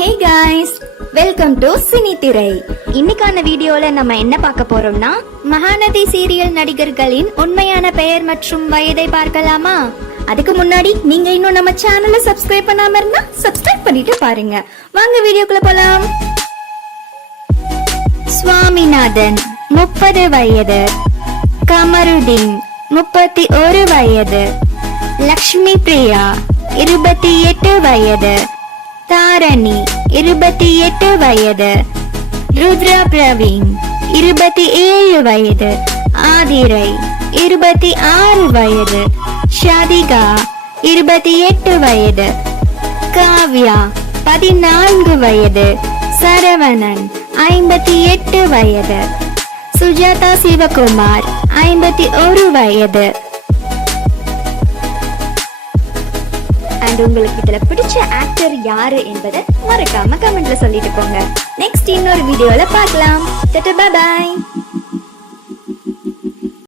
Hey guys, welcome to Cini Thirai. இன்னைக்கான வீடியோல நம்ம என்ன பார்க்க போறோம்னா, மகாநதி சீரியல் நடிகர்களின் உண்மையான பெயர் மற்றும் வயதை பார்க்கலாமா? அதுக்கு முன்னாடி நீங்க இன்னும் நம்ம சேனலை சப்ஸ்கிரைப் பண்ணாம இருந்தா சப்ஸ்கிரைப் பண்ணிட்டு பாருங்க. வாங்க வீடியோக்குள்ள போலாம். சுவாமிநாதன் 30 வயது, கமருதீன் 31 வயது, லக்ஷ்மி பிரியா 28 வயது, தாரணி 28 வயது, ருத்ரா பிரவீன் 27 வயது, ஆதிரை 26 வயது, ஷாதிகா 28 வயது, காவ்யா 14 வயது, சரவணன் 58 வயது, சுஜாதா சிவகுமார் 51 வயது. உங்களுக்கு இதுல பிடிச்ச ஆக்டர் யாரு என்பதை மறக்காம கமெண்ட்ல சொல்லிட்டு போங்க. நெக்ஸ்ட் இன்னொரு வீடியோல பார்க்கலாம். Tata, bye by.